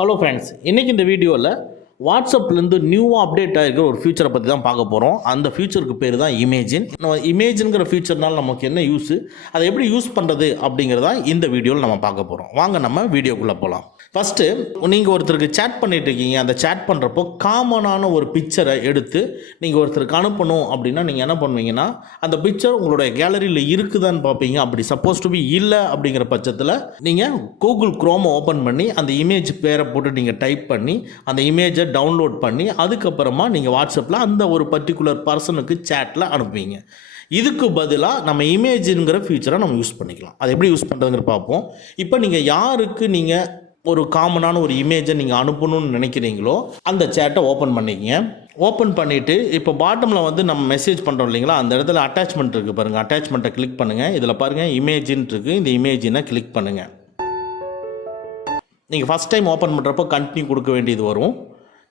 Hello friends, இன்றைக்கி இந்த வீடியோவில் வாட்ஸ்அப்லேருந்து நியூவாக அப்டேட் ஆகிருக்கிற ஒரு ஃபியூச்சரை பற்றி தான் பார்க்க போகிறோம். அந்த ஃபியூச்சருக்கு பேர் தான் இமேஜின். இமேஜின்கிற ஃபியூச்சர்னால் நமக்கு என்ன யூஸு, அதை எப்படி யூஸ் பண்ணுறது அப்படிங்கிறதான் இந்த வீடியோவில் நம்ம பார்க்க போகிறோம். வாங்க நம்ம வீடியோக்குள்ளே போகலாம். ஃபஸ்ட்டு நீங்கள் ஒருத்தருக்கு சேட் பண்ணிட்டு இருக்கீங்க. அந்த சேட் பண்ணுறப்போ காமனான ஒரு பிக்சரை எடுத்து நீங்கள் ஒருத்தருக்கு அனுப்பணும் அப்படின்னா நீங்கள் என்ன பண்ணுவீங்கன்னா, அந்த பிக்சர் உங்களுடைய கேலரியில் இருக்குதான்னு பார்ப்பீங்க. அப்படி சப்போஸ் டு பி இல்லை அப்படிங்கிற பட்சத்தில் நீங்கள் கூகுள் குரோமை ஓப்பன் பண்ணி அந்த இமேஜ் பேரை போட்டு நீங்கள் டைப் பண்ணி அந்த இமேஜை டவுன்லோட் பண்ணி அதுக்கப்புறமா நீங்கள் வாட்ஸ்அப்பில் அந்த ஒரு பர்டிகுலர் பர்சனுக்கு சேட்டில் அனுப்புவீங்க. இதுக்கு பதிலாக நம்ம இமேஜுங்கிற ஃபியூச்சரை நம்ம யூஸ் பண்ணிக்கலாம். அதை எப்படி யூஸ் பண்ணுறதுங்கிற பார்ப்போம். இப்போ நீங்கள் யாருக்கு நீங்கள் ஒரு காமனான ஒரு இமேஜை நீங்கள் அனுப்பணும்னு நினைக்கிறீங்களோ அந்த சேட்டை ஓப்பன் பண்ணிக்கங்க. ஓப்பன் பண்ணிவிட்டு இப்போ பாட்டமில் வந்து நம்ம மெசேஜ் பண்ணுறோம் இல்லைங்களா, அந்த இடத்துல அட்டாச்மெண்ட் இருக்குது பாருங்கள். அட்டாச்மெண்ட்டை கிளிக் பண்ணுங்கள். இதில் பாருங்கள் இமேஜின் இருக்குது. இந்த இமேஜினை கிளிக் பண்ணுங்கள். நீங்கள் ஃபஸ்ட் டைம் ஓப்பன் பண்ணுறப்போ கண்டினியூ கொடுக்க வேண்டியது வரும்.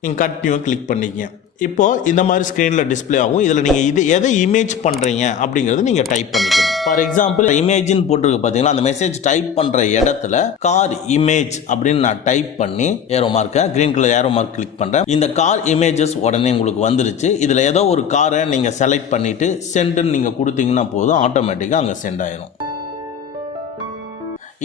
நீங்கள் கண்டினியூவை கிளிக் பண்ணிக்கங்க. இப்போது இந்த மாதிரி ஸ்க்ரீனில் டிஸ்பிளே ஆகும். இதில் நீங்கள் எதை இமேஜ் பண்ணுறீங்க அப்படிங்கிறது நீங்கள் டைப் பண்ணிக்கணும். ஃபார் எக்ஸாம்பிள் இமேஜின் போட்டிருக்கு பார்த்தீங்களா, அந்த மெசேஜ் டைப் பண்ணுற இடத்துல கார் இமேஜ் அப்படின்னு நான் டைப் பண்ணி ஏரோ மார்க்கை green colour arrow mark click பண்ணுறேன். இந்த கார் இமேஜஸ் உடனே உங்களுக்கு வந்துருச்சு. இதில் ஏதோ ஒரு காரை நீங்கள் செலக்ட் பண்ணிவிட்டு சென்டுன்னு நீங்கள் கொடுத்தீங்கன்னா போதும், ஆட்டோமேட்டிக்காக அங்கே சென்ட் ஆயிரும்.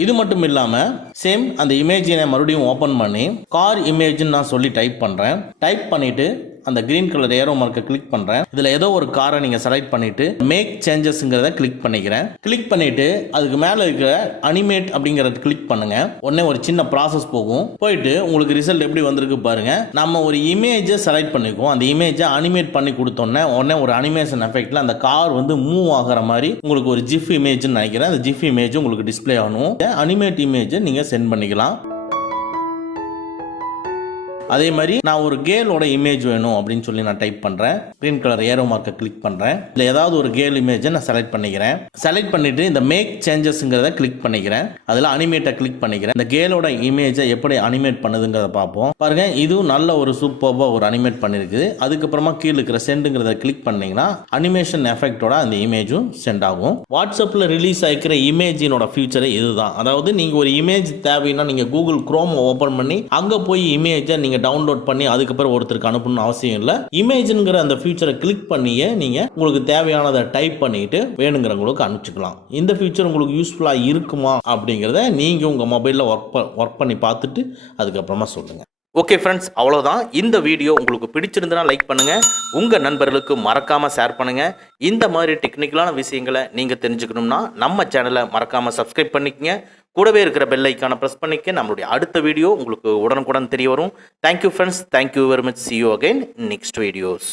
இது மட்டும் இல்லாமல் சேம் அந்த இமேஜினை மறுபடியும் ஓப்பன் பண்ணி கார் இமேஜ்னு நான் சொல்லி டைப் பண்ணுறேன். டைப் பண்ணிவிட்டு அந்த கிரீன் கலர் ஏரோ மார்க்கை கிளிக் பண்ணுறேன். இதில் ஏதோ ஒரு காரை நீங்கள் செலக்ட் பண்ணிவிட்டு மேக் சேஞ்சஸ்ங்கிறத கிளிக் பண்ணிக்கிறேன். கிளிக் பண்ணிவிட்டு அதுக்கு மேலே இருக்கிற அனிமேட் அப்படிங்கிறத கிளிக் பண்ணுங்கள். உடனே ஒரு சின்ன ப்ராசஸ் போகும். போயிட்டு உங்களுக்கு ரிசல்ட் எப்படி வந்திருக்கு பாருங்கள். நம்ம ஒரு இமேஜை செலக்ட் பண்ணிக்குவோம். அந்த இமேஜை அனிமேட் பண்ணி கொடுத்தோன்னே உடனே ஒரு அனிமேஷன் எஃபெக்டில் அந்த கார் வந்து மூவ் ஆகிற மாதிரி உங்களுக்கு ஒரு ஜிஃப் இமேஜ்னு நினைக்கிறேன். அந்த ஜிஃப் இமேஜ் உங்களுக்கு டிஸ்பிளே ஆகணும். அனிமேட் இமேஜை நீங்கள் சென்ட் பண்ணிக்கலாம். அதே மாதிரி நான் ஒரு கேலோட இமேஜ் வேணும் அப்படின்னு சொல்லி நான் டைப் பண்ணுறேன். கிரீன் கலர் ஏரோ மார்க்கை கிளிக் பண்ணுறேன். இல்லை ஏதாவது ஒரு கேல் இமேஜை நான் செலக்ட் பண்ணிக்கிறேன். செலக்ட் பண்ணிவிட்டு இந்த மேக் சேஞ்சஸ்ங்கிறத கிளிக் பண்ணிக்கிறேன். அதில் அனிமேட்டை கிளிக் பண்ணிக்கிறேன். இந்த கேலோட இமேஜை எப்படி அனிமேட் பண்ணுதுங்கிறத பார்ப்போம். பாருங்கள், இதுவும் நல்ல ஒரு சூப்பராக ஒரு அனிமேட் பண்ணியிருக்குது. அதுக்கப்புறமா கீழே இருக்கிற சென்டுங்கிறத கிளிக் பண்ணிங்கன்னா அனிமேஷன் எஃபெக்டோட அந்த இமேஜும் சென்ட் ஆகும். வாட்ஸ்அப்பில் ரிலீஸ் ஆகிக்கிற இமேஜினோட ஃபியூச்சரை இதுதான். அதாவது நீங்கள் ஒரு இமேஜ் தேவைன்னா நீங்கள் கூகுள் குரோம் ஓப்பன் பண்ணி அங்கே போய் இமேஜை நீங்கள் டவுன்லோட் பண்ணி அதுக்கப்புறம் ஒருத்தருக்கு அனுப்பணும்னு அவசியம் இல்லை. இமேஜ்ங்கிற அந்த ஃபியூச்சரை கிளிக் பண்ணியே நீங்கள் உங்களுக்கு தேவையானதை டைப் பண்ணிட்டு வேணுங்கிறவங்களுக்கு அனுப்பிச்சிக்கலாம். இந்த ஃபியூச்சர் உங்களுக்கு யூஸ்ஃபுல்லாக இருக்குமா அப்படிங்கிறத நீங்கள் உங்கள் மொபைலில் ஒர்க் பண்ணி பார்த்துட்டு அதுக்கப்புறமா சொல்லுங்கள். ஓகே ஃப்ரெண்ட்ஸ், அவ்வளோதான். இந்த வீடியோ உங்களுக்கு பிடிச்சிருந்தனா லைக் பண்ணுங்கள். உங்கள் நண்பர்களுக்கு மறக்காமல் ஷேர் பண்ணுங்கள். இந்த மாதிரி டெக்னிக்கலான விஷயங்களை நீங்கள் தெரிஞ்சுக்கணும்னா நம்ம சேனலை மறக்காமல் சப்ஸ்கிரைப் பண்ணிக்கங்க. கூடவே இருக்கிற பெல் ஐக்கானை ப்ரெஸ் பண்ணிக்க. நம்மளுடைய அடுத்த வீடியோ உங்களுக்கு உடனுக்குடன் தெரிய வரும். Thank you friends. Thank you very much. See you again in next videos.